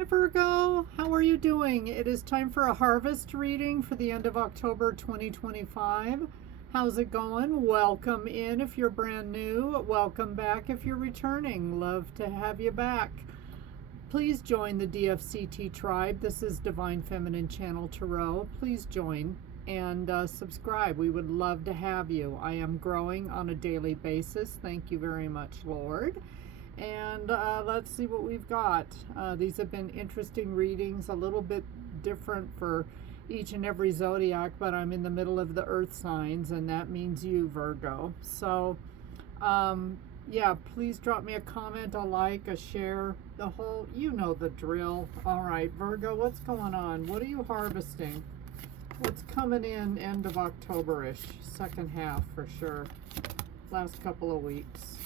Hi Virgo, how are you doing? It is time for a harvest reading for the end of October 2025. How's it going? Welcome in if you're brand new. Welcome back if you're returning. Love to have you back. Please join the DFCT tribe. This is Divine Feminine Channel Tarot. Please join and subscribe. We would love to have you. I am growing on a daily basis. Thank you very much, Lord. And let's see what we've got. These have been interesting readings, a little bit different for each and every zodiac, but I'm in the middle of the earth signs, and that means you, Virgo. So, yeah, please drop me a comment, a like, a share, the whole, you know the drill. All right, Virgo, what's going on? What are you harvesting? What's coming in end of October-ish? Second half for sure. Last couple of weeks.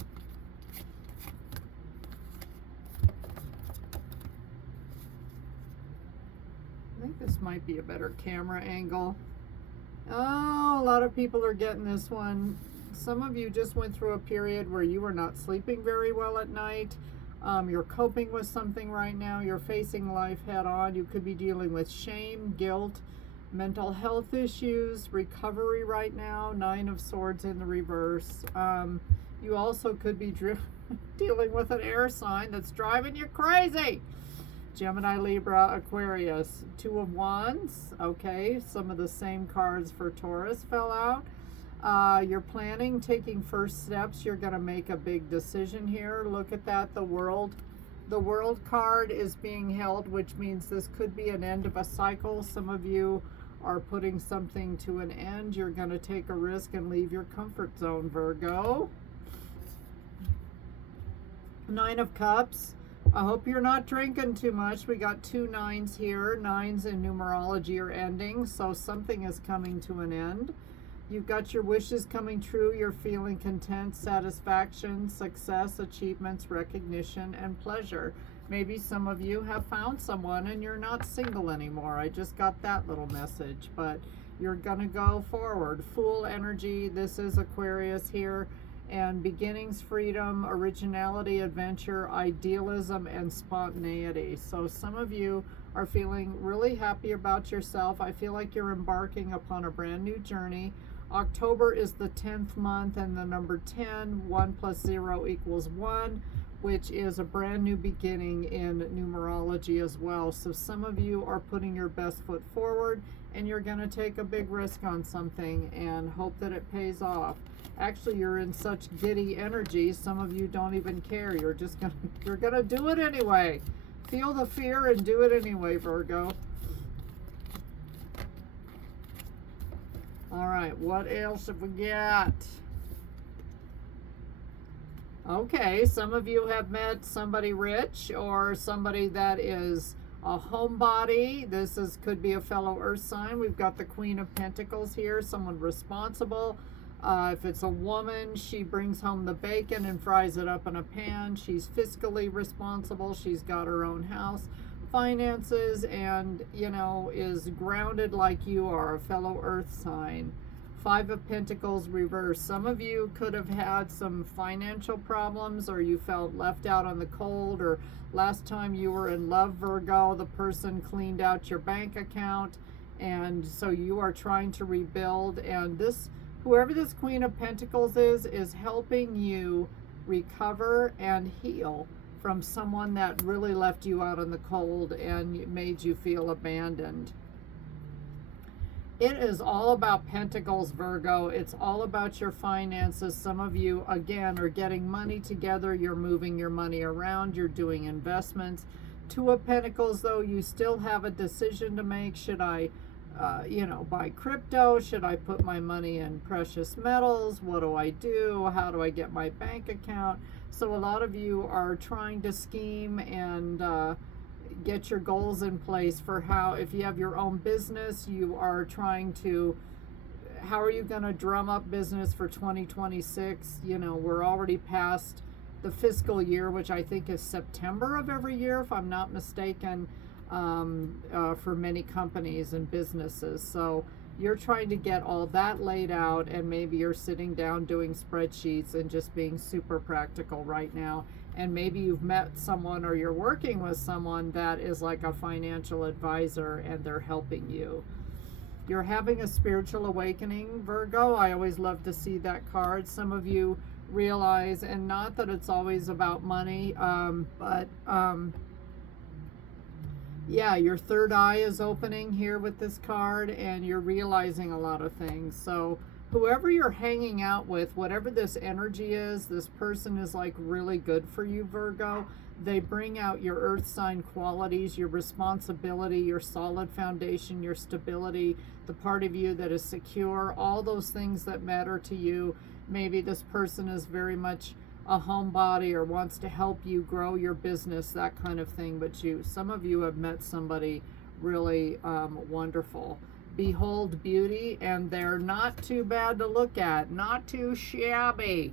I think this might be a better camera angle. Oh, a lot of people are getting this one. Some of you just went through a period where you were not sleeping very well at night. You're coping with something right now. You're facing life head on. You could be dealing with shame, guilt, mental health issues, recovery right now. 9 of Swords in the reverse. You also could be dealing with an air sign that's driving you crazy. Gemini, Libra, Aquarius, 2 of Wands. Okay, some of the same cards for Taurus fell out. You're planning, taking first steps. You're going to make a big decision here. Look at that. The World card is being held, which means this could be an end of a cycle. Some of you are putting something to an end. You're going to take a risk and leave your comfort zone, Virgo. 9 of Cups. I hope you're not drinking too much. We got 2 9s here. 9s in numerology are ending, so something is coming to an end. You've got your wishes coming true. You're feeling content, satisfaction, success, achievements, recognition, and pleasure. Maybe some of you have found someone and you're not single anymore. I just got that little message, but you're going to go forward. Fool energy. This is Aquarius here. And beginnings, freedom, originality, adventure, idealism, and spontaneity. So some of you are feeling really happy about yourself. I feel like you're embarking upon a brand new journey. October is the 10th month, and the number 10, 1 plus 0 equals 1, which is a brand new beginning in numerology as well. So some of you are putting your best foot forward, and you're going to take a big risk on something and hope that it pays off. Actually, you're in such giddy energy, some of you don't even care. You're gonna do it anyway. Feel the fear and do it anyway, Virgo. All right, what else have we got? Okay, some of you have met somebody rich or somebody that is a homebody. Could be a fellow earth sign. We've got the Queen of Pentacles here, someone responsible. If it's a woman, she brings home the bacon and fries it up in a pan. She's fiscally responsible. She's got her own house, finances, and, you know, is grounded like you are, a fellow earth sign. 5 of Pentacles reverse. Some of you could have had some financial problems, or you felt left out on the cold, or last time you were in love, Virgo, the person cleaned out your bank account, and so you are trying to rebuild. And whoever this Queen of Pentacles is helping you recover and heal from someone that really left you out in the cold and made you feel abandoned. It is all about Pentacles, Virgo. It's all about your finances. Some of you, again, are getting money together. You're moving your money around. You're doing investments. 2 of Pentacles, though, you still have a decision to make. Should I buy crypto? Should I put my money in precious metals? What do I do? How do I get my bank account? So a lot of you are trying to scheme and get your goals in place for how, if you have your own business, you are trying to, how are you going to drum up business for 2026? You know, we're already past the fiscal year, which I think is September of every year, if I'm not mistaken. For many companies and businesses. So you're trying to get all that laid out, and maybe you're sitting down doing spreadsheets and just being super practical right now. And maybe you've met someone or you're working with someone that is like a financial advisor and they're helping you. You're having a spiritual awakening, Virgo. I always love to see that card. Some of you realize, and not that it's always about money, but yeah, your third eye is opening here with this card, and you're realizing a lot of things. So whoever you're hanging out with, whatever this energy is, this person is like really good for you, Virgo. They bring out your earth sign qualities, your responsibility, your solid foundation, your stability, the part of you that is secure, all those things that matter to you. Maybe this person is very much a homebody or wants to help you grow your business, that kind of thing. But some of you have met somebody really wonderful. Behold beauty, and they're not too bad to look at, not too shabby.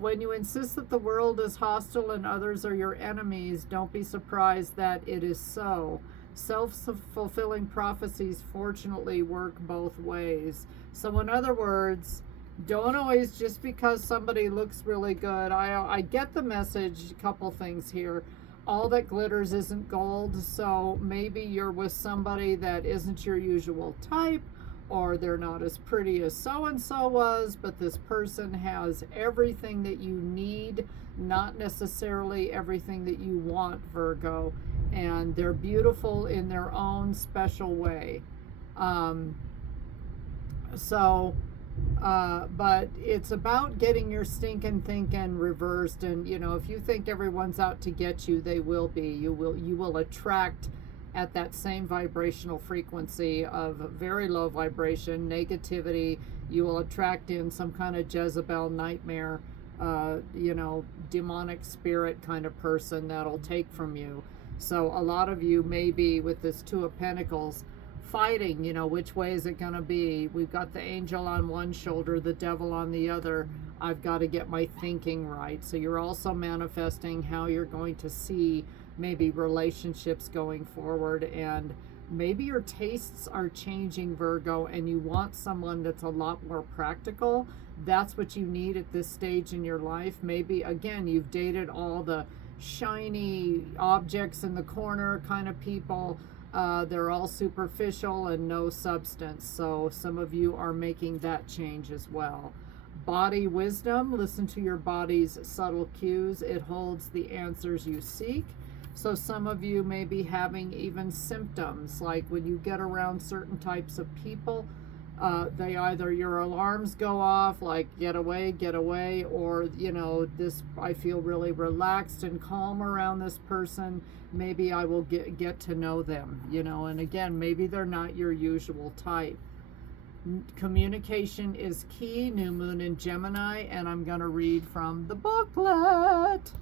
When you insist that the world is hostile and others are your enemies, don't be surprised that it is so. Self-fulfilling prophecies fortunately work both ways. So in other words, don't always, just because somebody looks really good, I get the message, a couple things here. All that glitters isn't gold, so maybe you're with somebody that isn't your usual type, or they're not as pretty as so-and-so was, but this person has everything that you need, not necessarily everything that you want, Virgo, and they're beautiful in their own special way. But it's about getting your stinking thinking reversed. And you know, if you think everyone's out to get you, they will be. You will attract at that same vibrational frequency of very low vibration negativity. You will attract in some kind of Jezebel nightmare, you know, demonic spirit kind of person that'll take from you. So a lot of you may be with this Two of Pentacles fighting, you know, which way is it going to be? We've got the angel on one shoulder, the devil on the other. I've got to get my thinking right. So you're also manifesting how you're going to see maybe relationships going forward, and maybe your tastes are changing, Virgo, and you want someone that's a lot more practical. That's what you need at this stage in your life. Maybe, again, you've dated all the shiny objects in the corner kind of people. They're all superficial and no substance. So some of you are making that change as well. Body wisdom. Listen to your body's subtle cues. It holds the answers you seek. So some of you may be having even symptoms, like when you get around certain types of people, they either, your alarms go off, like get away, or, you know, this, I feel really relaxed and calm around this person. Maybe I will get to know them, you know, and again, maybe they're not your usual type. Communication is key, new moon in Gemini, and I'm going to read from the booklet.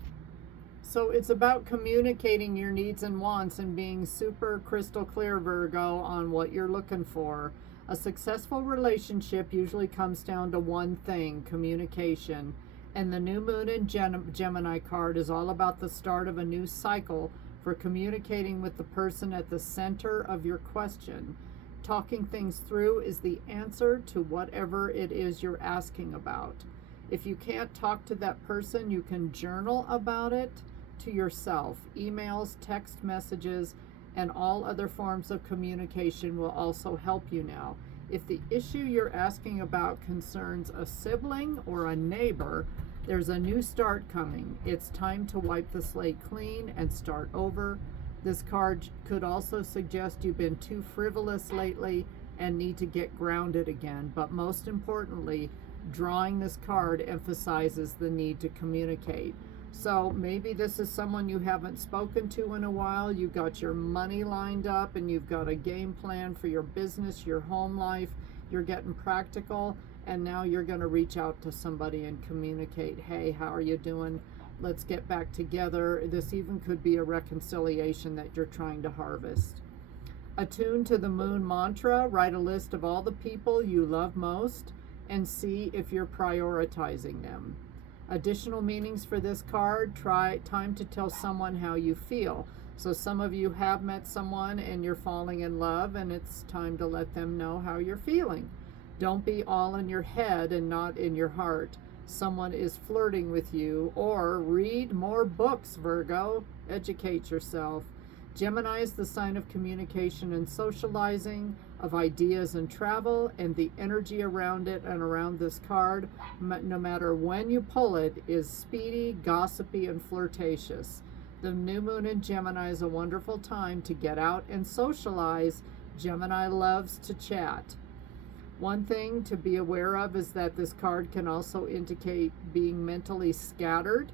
So it's about communicating your needs and wants and being super crystal clear, Virgo, on what you're looking for. A successful relationship usually comes down to one thing, communication. And the new moon in Gemini card is all about the start of a new cycle for communicating with the person at the center of your question. Talking things through is the answer to whatever it is you're asking about. If you can't talk to that person, you can journal about it to yourself. Emails, text messages, and all other forms of communication will also help you now. If the issue you're asking about concerns a sibling or a neighbor, there's a new start coming. It's time to wipe the slate clean and start over. This card could also suggest you've been too frivolous lately and need to get grounded again. But most importantly, drawing this card emphasizes the need to communicate. So maybe this is someone you haven't spoken to in a while. You've got your money lined up and you've got a game plan for your business, your home life. You're getting practical, and now you're going to reach out to somebody and communicate, hey, how are you doing? Let's get back together. This even could be a reconciliation that you're trying to harvest. Attune to the moon mantra. Write a list of all the people you love most and see if you're prioritizing them. Additional meanings for this card: time to tell someone how you feel. So some of you have met someone and you're falling in love, and it's time to let them know how you're feeling. Don't be all in your head and not in your heart. someone is flirting with you, or read more books, Virgo. Educate yourself. Gemini is the sign of communication and socializing, of ideas and travel, and the energy around it and around this card, no matter when you pull it, is speedy, gossipy, and flirtatious. The new moon in Gemini is a wonderful time to get out and socialize. Gemini loves to chat. One thing to be aware of is that this card can also indicate being mentally scattered.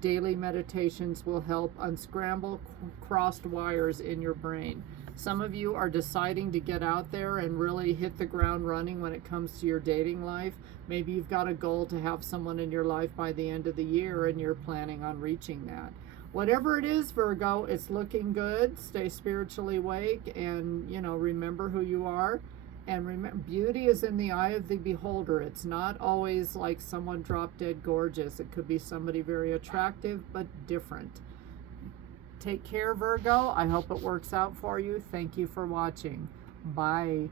Daily meditations will help unscramble crossed wires in your brain. Some of you are deciding to get out there and really hit the ground running when it comes to your dating life. Maybe you've got a goal to have someone in your life by the end of the year and you're planning on reaching that. Whatever it is, Virgo, it's looking good. Stay spiritually awake and, remember who you are. And remember, beauty is in the eye of the beholder. It's not always like someone drop dead gorgeous. It could be somebody very attractive but different. Take care, Virgo. I hope it works out for you. Thank you for watching. Bye.